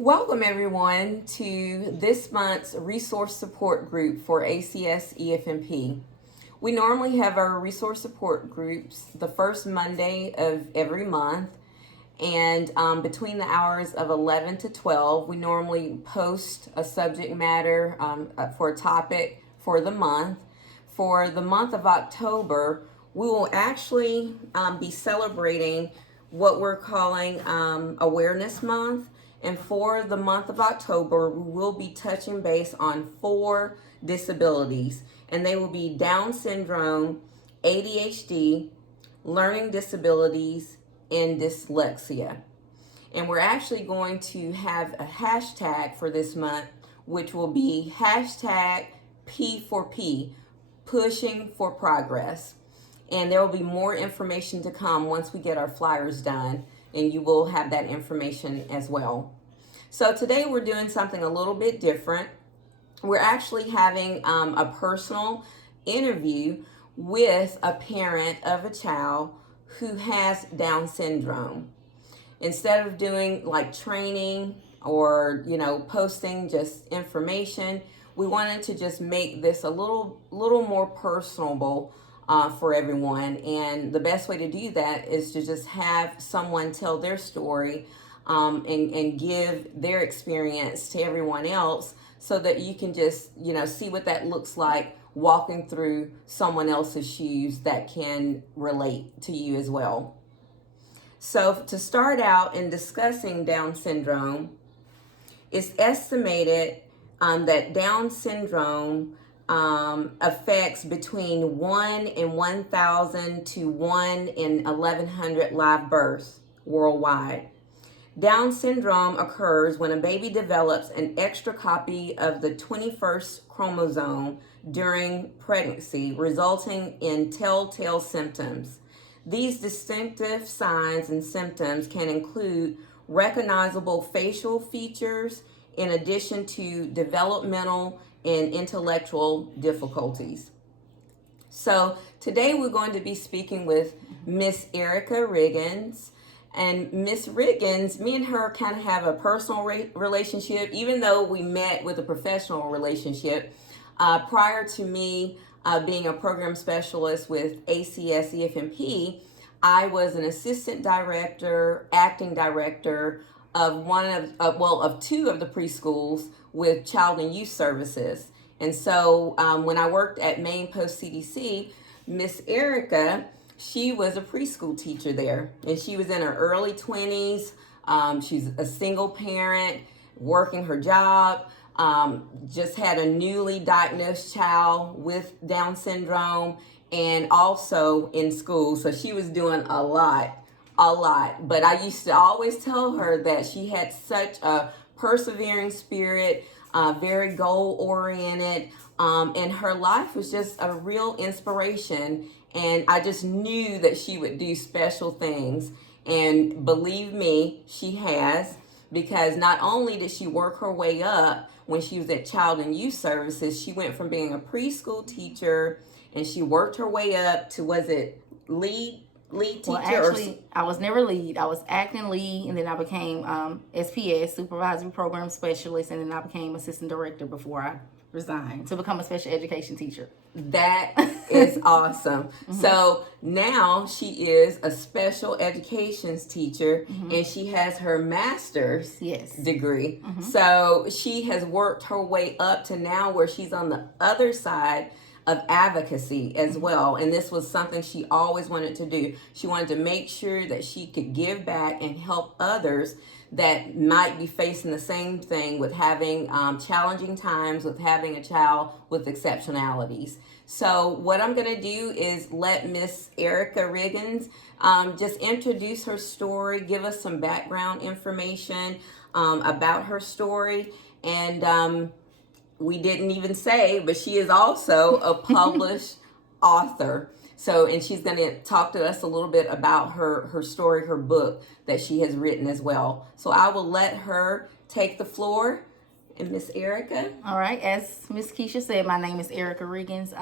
Welcome everyone to this month's resource support group for ACS EFMP. We normally have our resource support groups the first Monday of every month, and between the hours of 11 to 12, we normally post a subject matter for a topic for the month. For the month of October, we will actually be celebrating what we're calling Awareness Month. And for the month of October, we will be touching base on 4 disabilities, and they will be Down syndrome, ADHD, learning disabilities, and dyslexia. And we're actually going to have a hashtag for this month, which will be hashtag P4P, pushing for progress. And there will be more information to come once we get our flyers done, and you will have that information as well. So today we're doing something a little bit different. We're actually having a personal interview with a parent of a child who has Down syndrome. Instead of doing like training or posting just information, we wanted to just make this a little more personable for everyone. And the best way to do that is to just have someone tell their story and give their experience to everyone else, so that you can just see what that looks like walking through someone else's shoes that can relate to you as well. So to start out in discussing Down syndrome, it's estimated that Down syndrome affects between 1 in 1,000 to 1 in 1,100 live births worldwide. Down syndrome occurs when a baby develops an extra copy of the 21st chromosome during pregnancy, resulting in telltale symptoms. These distinctive signs and symptoms can include recognizable facial features, in addition to developmental and intellectual difficulties. So today we're going to be speaking with Miss Erica Riggins. And Miss Riggins, me and her kind of have a personal relationship, even though we met with a professional relationship. Prior to me being a program specialist with ACS EFMP, I was an assistant director, acting director of of 2 of the preschools with Child and Youth Services. And so when I worked at Maine Post CDC, Miss Erica, she was a preschool teacher there, and she was in her early 20s. She's a single parent, working her job, just had a newly diagnosed child with Down syndrome, and also in school. So she was doing a lot. But I used to always tell her that she had such a persevering spirit, very goal-oriented, and her life was just a real inspiration. And I just knew that she would do special things. And believe me, she has, because not only did she work her way up when she was at Child and Youth Services, she went from being a preschool teacher and she worked her way up to, was it lead teacher? Well, actually, I was never lead. I was acting lead, and then I became SPS, Supervisory Program Specialist, and then I became Assistant Director before I resigned to become a special education teacher. That is awesome. Mm-hmm. So now she is a special educations teacher, mm-hmm. and she has her master's degree. Mm-hmm. So she has worked her way up to now where she's on the other side of advocacy as well. And this was something she always wanted to do. She wanted to make sure that she could give back and help others that might be facing the same thing with having challenging times with having a child with exceptionalities. So what I'm going to do is let Miss Erica Riggins just introduce her story, give us some background information about her story. And we didn't even say, but she is also a published author. So, and she's going to talk to us a little bit about her story, her book that she has written as well. So I will let her take the floor. And Miss Erica? All right. As Miss Keisha said, my name is Erica Riggins.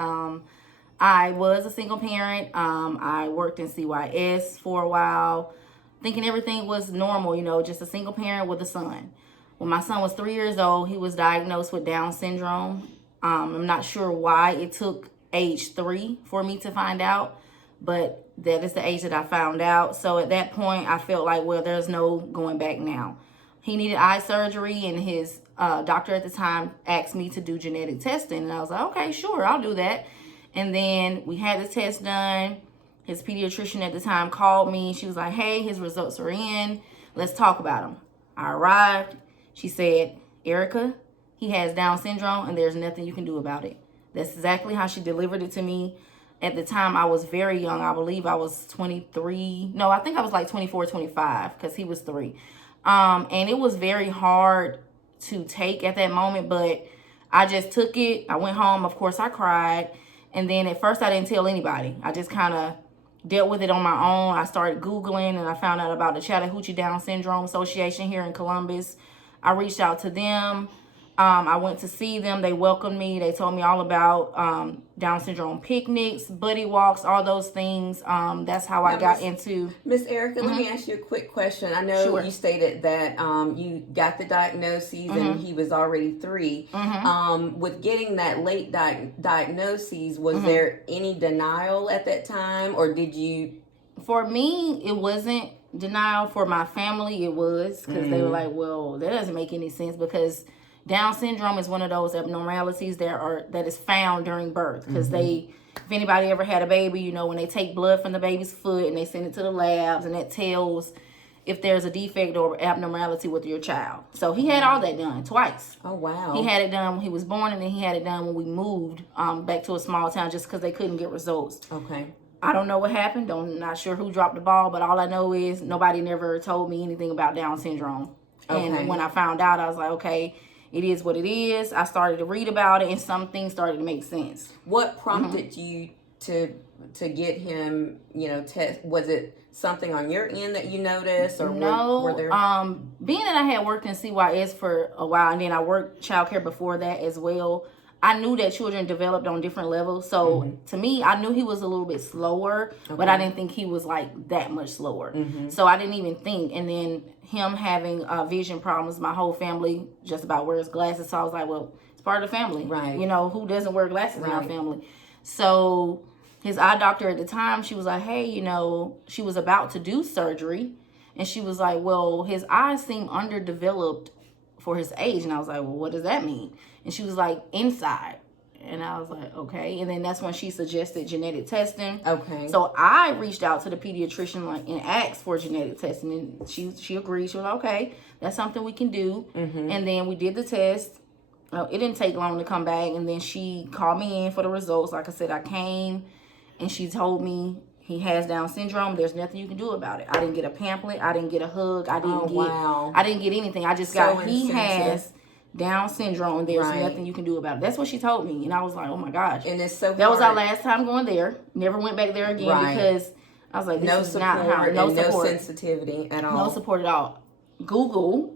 I was a single parent. I worked in CYS for a while, thinking everything was normal, just a single parent with a son. when my son was 3 years old, he was diagnosed with Down syndrome. I'm not sure why it took age 3 for me to find out, but that is the age that I found out. So at that point, I felt like, well, there's no going back now. He needed eye surgery, and his doctor at the time asked me to do genetic testing. And I was like, okay, sure, I'll do that. And then we had the test done. His pediatrician at the time called me. She was like, hey, his results are in. Let's talk about them. I arrived. She said, Erica, he has Down syndrome, and there's nothing you can do about it. That's exactly how she delivered it to me. At the time, I was very young. I believe I was 23. No, I think I was like 24, 25, because he was 3. And it was very hard to take at that moment, but I just took it. I went home. Of course, I cried. And then at first, I didn't tell anybody. I just kind of dealt with it on my own. I started Googling, and I found out about the Chattahoochee Down Syndrome Association here in Columbus. I reached out to them. I went to see them. They welcomed me. They told me all about Down syndrome picnics, buddy walks, all those things. That's how I got into. Miss Erica, let me ask you a quick question. I know you stated that you got the diagnoses and he was already 3. With getting that late diagnoses, was there any denial at that time, or did you? For me, it wasn't denial. For my family, it was, because they were like, well, that doesn't make any sense, because Down syndrome is one of those abnormalities that is found during birth, because if anybody ever had a baby, you know, when they take blood from the baby's foot and they send it to the labs, and that tells if there's a defect or abnormality with your child. So he had all that done twice. Oh, wow. He had it done when he was born, and then he had it done when we moved back to a small town, just because they couldn't get results. Okay. I don't know what happened. I'm not sure who dropped the ball, but all I know is nobody never told me anything about Down syndrome. Okay. And when I found out, I was like, okay, it is what it is. I started to read about it, and some things started to make sense. What prompted you to get him, test? Was it something on your end that you noticed, or no? Were there? Being that I had worked in CYS for a while, and then I worked childcare before that as well, I knew that children developed on different levels. So to me, I knew he was a little bit slower, but I didn't think he was like that much slower. So I didn't even think. And then him having vision problems, my whole family just about wears glasses. So I was like, well, it's part of the family. Right. Who doesn't wear glasses in our family? So his eye doctor at the time, she was like, hey, she was about to do surgery. And she was like, well, his eyes seem underdeveloped for his age. And I was like, well, what does that mean? And she was like, inside. And I was like, okay. And then that's when she suggested genetic testing. Okay. So I reached out to the pediatrician and asked for genetic testing, and she agreed. She was like, okay, that's something we can do. And then we did the test. It didn't take long to come back. And then she called me in for the results. Like I said, I came, and she told me he has Down syndrome. There's nothing you can do about it. I didn't get a pamphlet. I didn't get a hug. I didn't get anything. I just got, he has Down syndrome. There's nothing you can do about it. That's what she told me. And I was like, oh my gosh. And it's so hard. That was our last time going there. Never went back there again because I was like, this is not how. No sensitivity at all. No support at all. Google.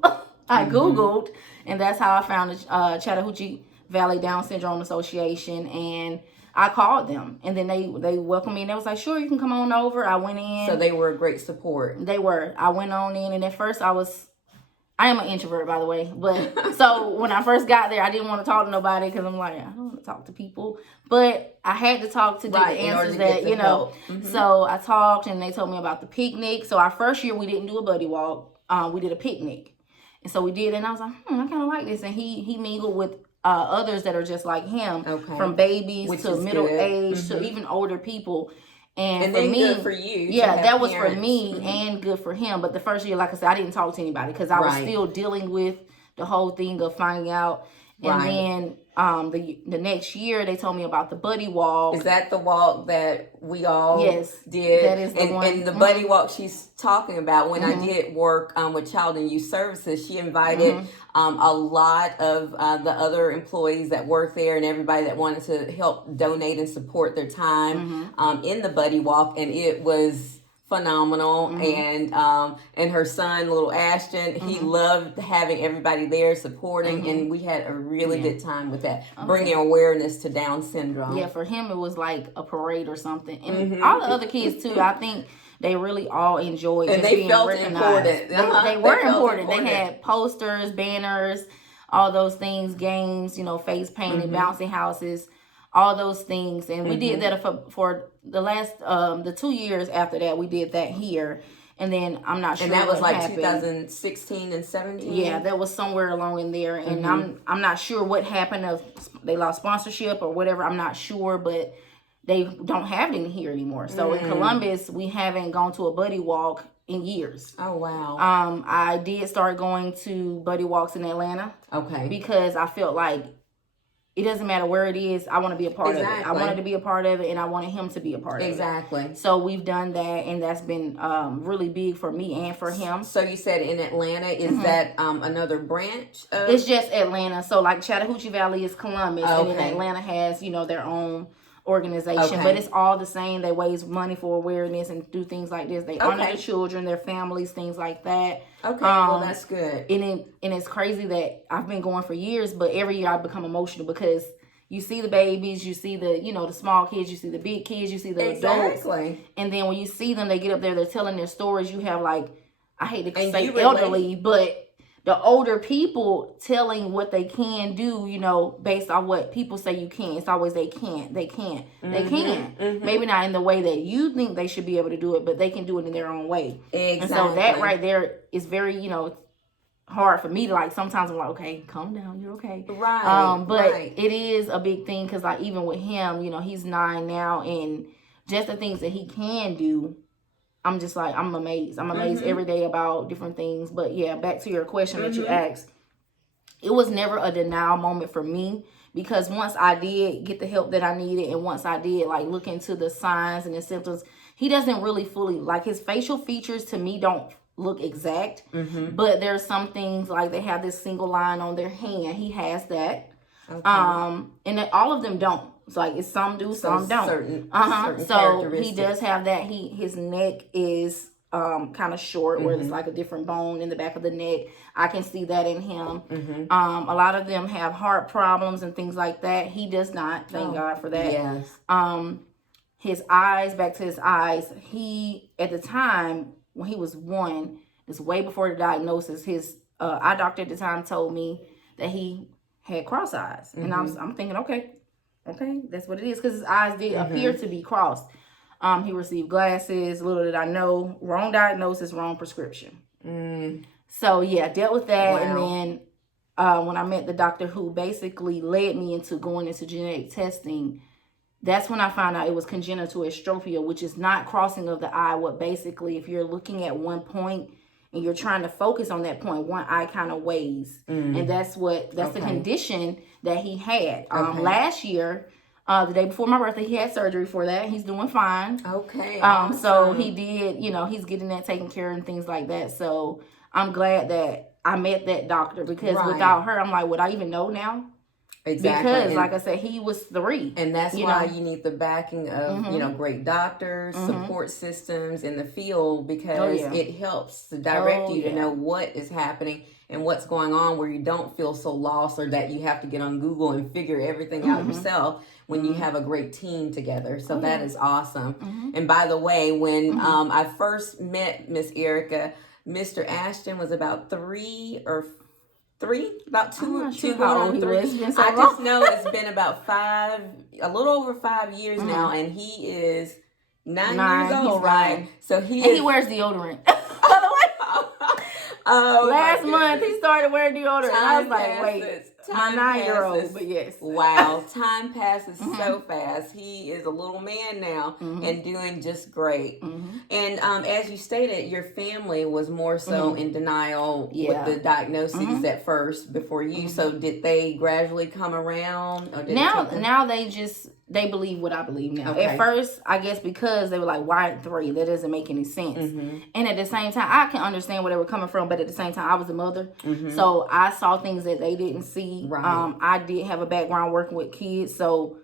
I Googled, and that's how I found the Chattahoochee Valley Down Syndrome Association. And I called them, and then they welcomed me, and they was like, sure, you can come on over. I went in. So they were a great support. They were. I went on in, and at first I am an introvert, by the way. But so when I first got there, I didn't want to talk to nobody because I'm like, I don't want to talk to people. But I had to talk to get the answers that, So I talked, and they told me about the picnic. So our first year, we didn't do a buddy walk. We did a picnic. And so we did, and I was like, I kind of like this. And he mingled with others that are just like him, from babies to middle age to even older people. And for me, good for you. Yeah, that was for me and good for him. But the first year, like I said, I didn't talk to anybody because I was still dealing with the whole thing of finding out. And then the next year, they told me about the buddy walk. Is that the walk that we all did? That is the one. And the buddy walk she's talking about, when I did work with Child and Youth Services, she invited a lot of the other employees that work there and everybody that wanted to help donate and support their time in the buddy walk. And it was phenomenal. And her son, little Ashton, he loved having everybody there supporting, and we had a really good time with that, bringing awareness to Down syndrome. Yeah, for him it was like a parade or something. And all the other kids too, I think they really all enjoyed and just they being felt recognized. important. They were important. They had posters, banners, all those things, games, face painting, bouncy houses, all those things. And we did that for the last, the 2 years after that, we did that here. And then I'm not sure. And that was what like happened. 2016 and 17. Yeah, that was somewhere along in there. And I'm not sure what happened. Of they lost sponsorship or whatever. I'm not sure, but they don't have it here anymore. So in Columbus, we haven't gone to a buddy walk in years. Oh wow. I did start going to buddy walks in Atlanta. Okay. Because I felt like it doesn't matter where it is. I want to be a part of it. I wanted to be a part of it, and I wanted him to be a part of it. Exactly. So we've done that, and that's been really big for me and for him. So you said in Atlanta, is that another branch? It's just Atlanta. So like Chattahoochee Valley is Columbus, and then Atlanta has, their own organization, but it's all the same. They raise money for awareness and do things like this. They honor the children, their families, things like that. Okay, well that's good. And it's crazy that I've been going for years, but every year I become emotional because you see the babies, you see the the small kids, you see the big kids, you see the adults, and then when you see them, they get up there, they're telling their stories. You have I hate to say elderly, but the older people telling what they can do, based on what people say you can. It's always they can't. They can. Maybe not in the way that you think they should be able to do it, but they can do it in their own way. Exactly. And so that right there is very, hard for me to sometimes I'm like, okay, calm down, you're okay. Right. But it is a big thing because even with him, he's 9 now, and just the things that he can do, I'm just I'm amazed. I'm amazed every day about different things. But yeah, back to your question that you asked. It was never a denial moment for me because once I did get the help that I needed, and once I did look into the signs and the symptoms, he doesn't really fully, his facial features to me don't look exact. But there's some things they have this single line on their hand. He has that. And all of them don't. It's it's some do, some don't. Certain so he does have that. His neck is kind of short, where it's a different bone in the back of the neck. I can see that in him. A lot of them have heart problems and things like that. He does not. Thank God for that. Yes. His eyes, back to his eyes. He, at the time when he was 1, it's way before the diagnosis. His eye doctor at the time told me that he had cross eyes, and I'm thinking, okay, that's what it is, because his eyes did appear to be crossed. He received glasses. Little did I know, wrong diagnosis, wrong prescription. So yeah, dealt with that. And then when I met the doctor who basically led me into going into genetic testing, that's when I found out it was congenital atrophy, which is not crossing of the eye. What basically, if you're looking at one point and you're trying to focus on that point, one eye kind of ways. And that's the condition that he had. Last year, the day before my birthday, he had surgery for that. He's doing fine. Okay. So he did, he's getting that taken care of and things like that. So I'm glad that I met that doctor, because without her, I'm like, would I even know now? Exactly. Because like I said, he was 3. And that's why you need the backing of, great doctors, support systems in the field, because it helps to direct you to know what is happening and what's going on, where you don't feel so lost, or that you have to get on Google and figure everything out yourself, when you have a great team together. So that is awesome. And by the way, when I first met Miss Erica, Mr. Ashton was about 3 or 3, about 2 going on 3. I just know it's been about 5, a little over 5 years now, and he is 9 years old, right? So he wears deodorant. Last month he started wearing deodorant. And I was like, wait, my 9-year-old, but yes. Wow, time passes so fast. He is a little man now and doing just great. And as you stated, your family was more so in denial with the diagnoses at first before you. So did they gradually come around? Or did now they believe what I believe now. At first, I guess because they were like, why 3? That doesn't make any sense. And at the same time, I can understand where they were coming from, but at the same time, I was a mother. So I saw things that they didn't see. I did have a background working with kids, so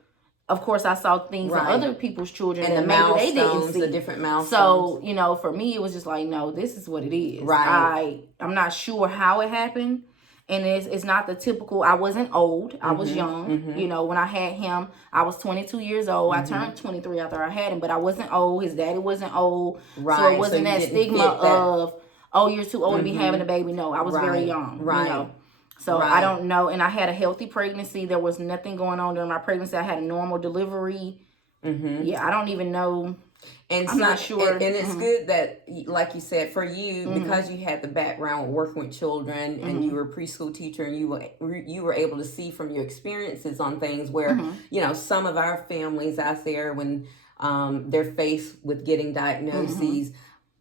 of course I saw things in other people's children and that maybe they didn't see. The different milestones. So, for me, it was just like, no, this is what it is. I'm not sure how it happened. And it's not the typical, I wasn't old, I was young. You know, when I had him, I was 22 years old. I turned 23 after I had him, but I wasn't old. His daddy wasn't old. Right. So it wasn't that stigma of, oh, you're too old to be having a baby. No, I was very young. Right. You know. So I don't know. And I had a healthy pregnancy. There was nothing going on during my pregnancy. I had a normal delivery. Yeah, I don't even know. And I'm not sure. And it's good that, like you said, for you, because you had the background with working with children and you were a preschool teacher, and you were able to see from your experiences on things where, you know, some of our families out there, when they're faced with getting diagnoses,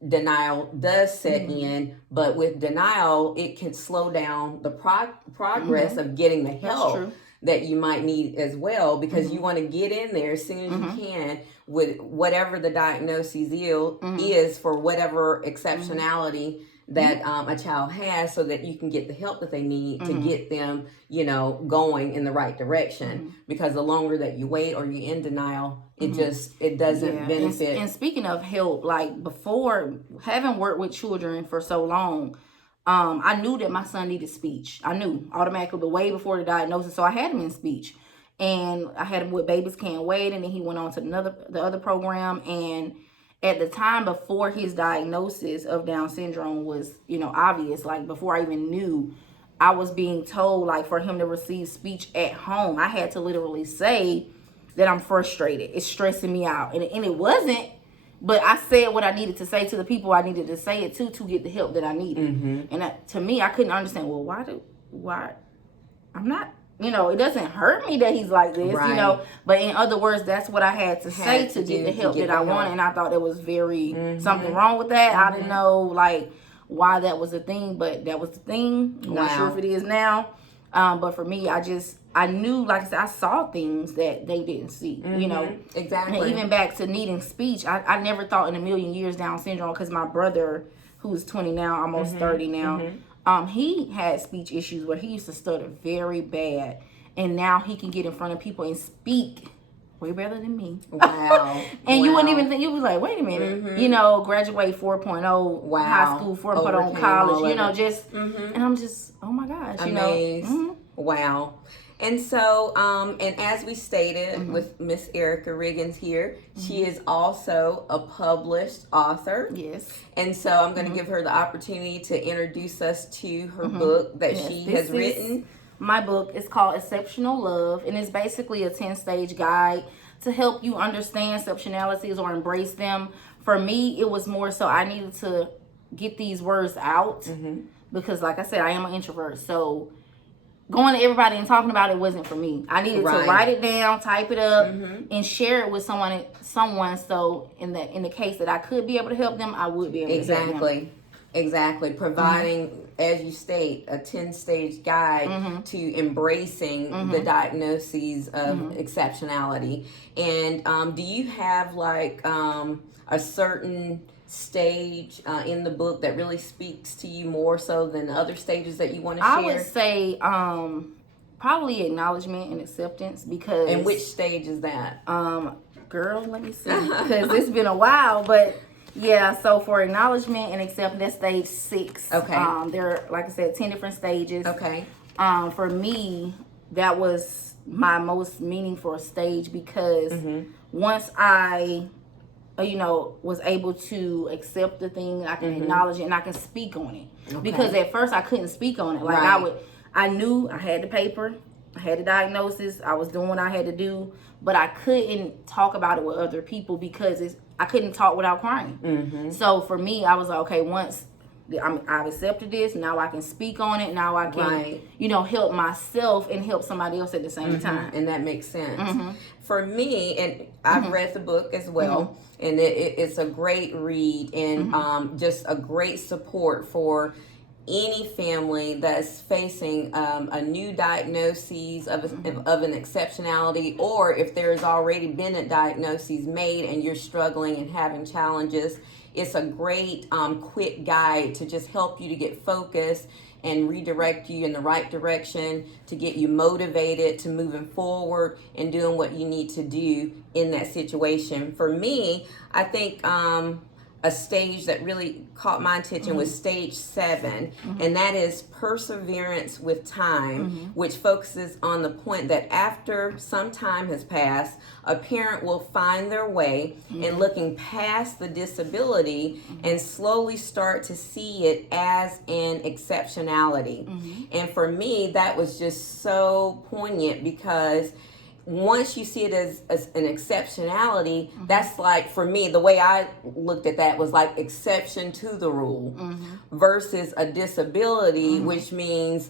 denial does set in. But with denial, it can slow down the progress of getting the help that you might need as well, because you want to get in there as soon as you can with whatever the diagnosis is for whatever exceptionality that a child has, so that you can get the help that they need to get them, you know, going in the right direction. Because the longer that you wait or you're in denial, it doesn't benefit. And speaking of help, like before, having worked with children for so long, I knew that my son needed speech. I knew automatically, but way before the diagnosis. So I had him in speech, and I had him with Babies Can't Wait, and then he went on to the other program. And at the time before his diagnosis of Down syndrome was, you know, obvious, like before I even knew, I was being told, like, for him to receive speech at home, I had to literally say that I'm frustrated. It's stressing me out, and it wasn't. But I said what I needed to say to the people I needed to say it to get the help that I needed. And to me, I couldn't understand, well, why? I'm not, you know, it doesn't hurt me that he's like this, you know. But in other words, that's what I had to say to get the help that I wanted. And I thought there was very something wrong with that. I didn't know, like, why that was a thing, but that was the thing. I'm not sure if it is now. But for me, I knew, like I said, I saw things that they didn't see, you know. Exactly. And even back to needing speech, I never thought in a million years Down syndrome, because my brother, who's 20 now, almost 30 now, he had speech issues where he used to stutter very bad. And now he can get in front of people and speak way better than me. Wow. And you wouldn't even think, you was like, wait a minute, you know, graduate 4.0, high school 4.0, college, you know, just, and I'm just, oh my gosh, you know. Wow. And so, and as we stated with Miss Erica Riggins here, she is also a published author. Yes. And so I'm going to give her the opportunity to introduce us to her book that she has written. My book is called Exceptional Love, and it's basically a 10-stage guide to help you understand exceptionalities or embrace them. For me, it was more so I needed to get these words out because, like I said, I am an introvert. So going to everybody and talking about it wasn't for me. I needed to write it down, type it up, and share it with someone. So in the case that I could be able to help them, I would be able to help them. Exactly. Providing, as you state, a 10-stage guide to embracing the diagnoses of exceptionality. And do you have like a certain stage in the book that really speaks to you more so than the other stages that you want to share? I would say probably acknowledgement and acceptance, because... And which stage is that? Girl, let me see, because it's been a while, but... Yeah, so for acknowledgement and acceptance, that's stage 6. Okay. There are, like I said, 10 different stages. Okay. For me, that was my most meaningful stage, because once I, was able to accept the thing, I can acknowledge it and I can speak on it. Okay. Because at first I couldn't speak on it. Like I knew I had the paper, I had the diagnosis, I was doing what I had to do, but I couldn't talk about it with other people because I couldn't talk without crying. So for me, I was like, okay, once I've accepted this, now I can speak on it. Now I can, help myself and help somebody else at the same time. And that makes sense. For me, and I've read the book as well, and it's a great read and just a great support for any family that's facing a new diagnosis of an exceptionality, or if there's already been a diagnosis made and you're struggling and having challenges. It's a great quick guide to just help you to get focused and redirect you in the right direction, to get you motivated to moving forward and doing what you need to do in that situation. For me, I think a stage that really caught my attention was stage 7, and that is perseverance with time, which focuses on the point that after some time has passed, a parent will find their way in looking past the disability and slowly start to see it as an exceptionality. And for me, that was just so poignant, because once you see it as an exceptionality, that's like, for me, the way I looked at that was like exception to the rule versus a disability, which means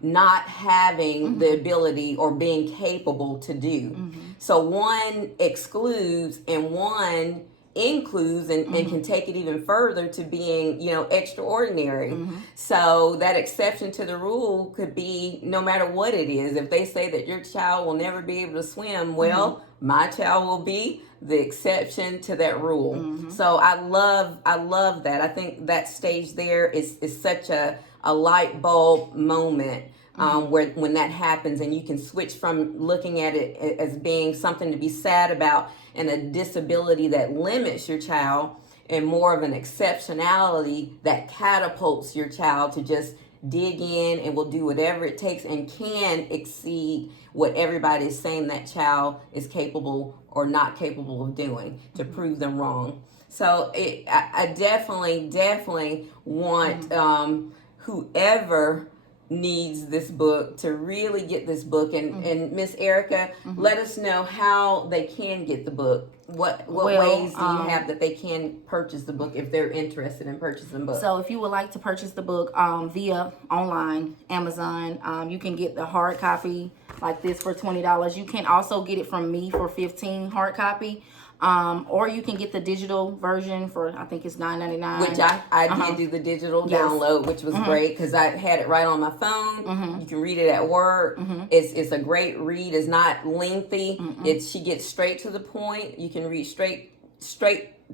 not having the ability or being capable to do. So one excludes and one includes and can take it even further to being, extraordinary. So that exception to the rule could be no matter what it is. If they say that your child will never be able to swim, well, my child will be the exception to that rule. So I love that. I think that stage there is such a light bulb moment. When that happens, and you can switch from looking at it as being something to be sad about and a disability that limits your child, and more of an exceptionality that catapults your child to just dig in and will do whatever it takes and can exceed what everybody is saying that child is capable or not capable of doing, to prove them wrong. So I definitely want whoever needs this book to really get this book. And Miss Erica, let us know how they can get the book. What ways do you have that they can purchase the book if they're interested in purchasing the book? So if you would like to purchase the book via online, Amazon, you can get the hard copy like this for $20. You can also get it from me for $15 hard copy. Or you can get the digital version for, I think it's $9.99. Which I did do the digital download, which was great because I had it right on my phone. You can read it at work. It's a great read. It's not lengthy. She gets straight to the point. You can read straight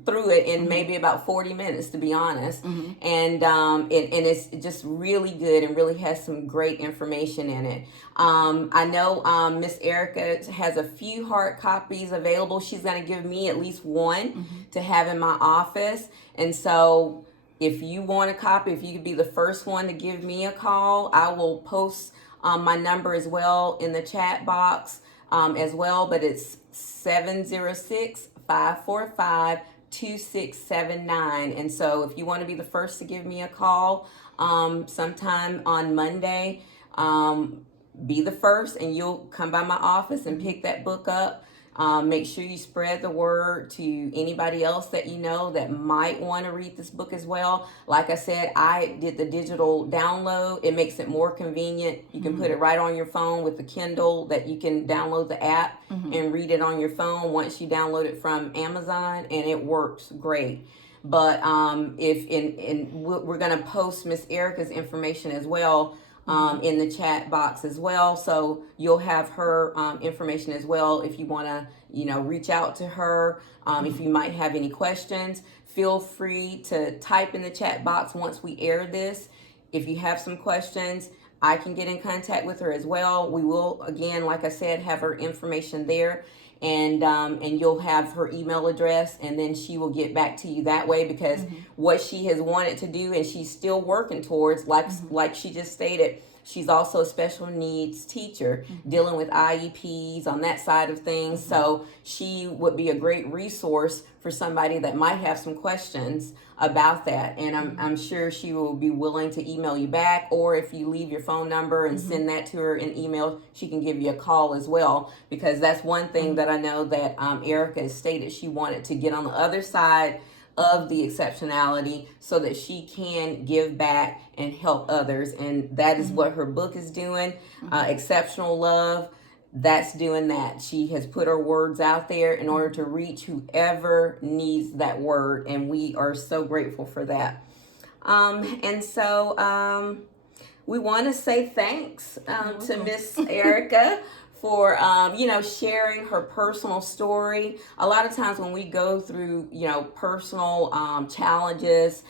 through it in maybe about 40 minutes, to be honest. And it's just really good and really has some great information in it. I know Miss Erica has a few hard copies available. She's going to give me at least one to have in my office. And so if you want a copy, if you could be the first one to give me a call, I will post my number as well in the chat box as well. But it's 706-545-2679. And so if you want to be the first to give me a call sometime on Monday, be the first and you'll come by my office and pick that book up. Make sure you spread the word to anybody else that you know that might want to read this book as well. Like I said, I did the digital download. It makes it more convenient. You can put it right on your phone with the Kindle, that you can download the app and read it on your phone once you download it from Amazon, and it works great. But we're going to post Miss Erica's information as well in the chat box as well, so you'll have her information as well if you want to reach out to her. If you might have any questions, feel free to type in the chat box once we air this. If you have some questions, I can get in contact with her as well. We will, again, like I said, have her information there. And you'll have her email address, and then she will get back to you that way, because what she has wanted to do and she's still working towards, like she just stated, she's also a special needs teacher dealing with IEPs on that side of things. So she would be a great resource for somebody that might have some questions about that. And I'm sure she will be willing to email you back, or if you leave your phone number and send that to her in email, she can give you a call as well, because that's one thing that I know that Erica has stated she wanted to get on the other side of the exceptionality so that she can give back and help others. And that is what her book is doing. Exceptional Love, that's doing that. She has put her words out there in order to reach whoever needs that word, and we are so grateful for that. And so we want to say thanks to Miss Erica for sharing her personal story. A lot of times when we go through personal challenges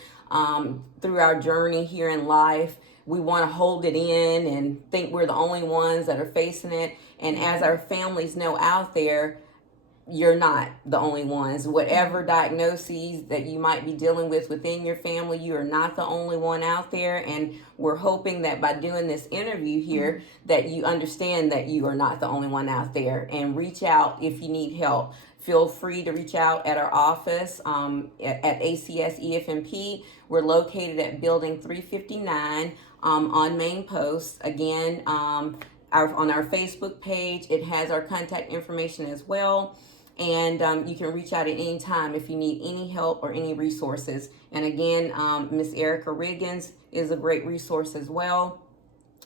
through our journey here in life, we want to hold it in and think we're the only ones that are facing it. And as our families know out there, you're not the only ones. Whatever diagnoses that you might be dealing with within your family, you are not the only one out there. And we're hoping that by doing this interview here, that you understand that you are not the only one out there. And reach out if you need help. Feel free to reach out at our office at ACS EFMP. We're located at Building 359 on Main Post. Again, on our Facebook page, it has our contact information as well. And you can reach out at any time if you need any help or any resources. And again, Miss Erica Riggins is a great resource as well.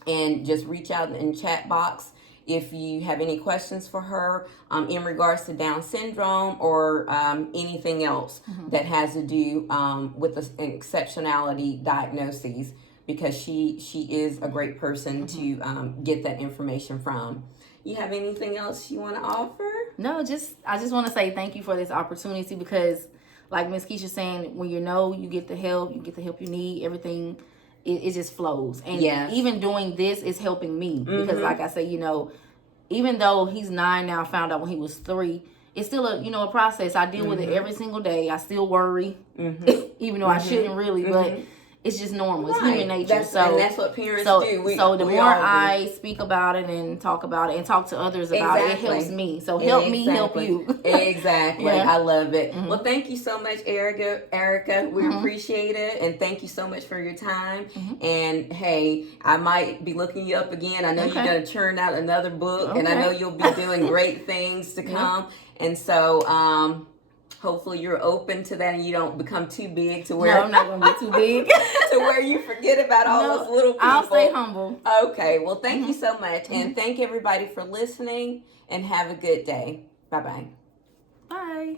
And just reach out in the chat box if you have any questions for her in regards to Down syndrome or anything else that has to do with an exceptionality diagnoses, because she is a great person to get that information from. You have anything else you want to offer? No, I just want to say thank you for this opportunity, because like Miss Keisha saying, when you get the help you need, everything it just flows. And even doing this is helping me, because like I say, even though he's 9 now, I found out when he was 3, it's still a process. I deal with it every single day. I still worry, even though I shouldn't really, but it's just normal. It's human nature. And that's what parents do. So the more I speak about it and talk about it and talk to others about it, it helps me. So help me help you. Exactly. I love it. Well, thank you so much, Erica. We appreciate it. And thank you so much for your time. And hey, I might be looking you up again. I know you're going to churn out another book, and I know you'll be doing great things to come. And so, hopefully you're open to that and you don't become too big to where... No, I'm not going to be too big. to where you forget about all those little people. I'll stay humble. Okay. Well, thank you so much. And thank everybody for listening, and have a good day. Bye-bye. Bye.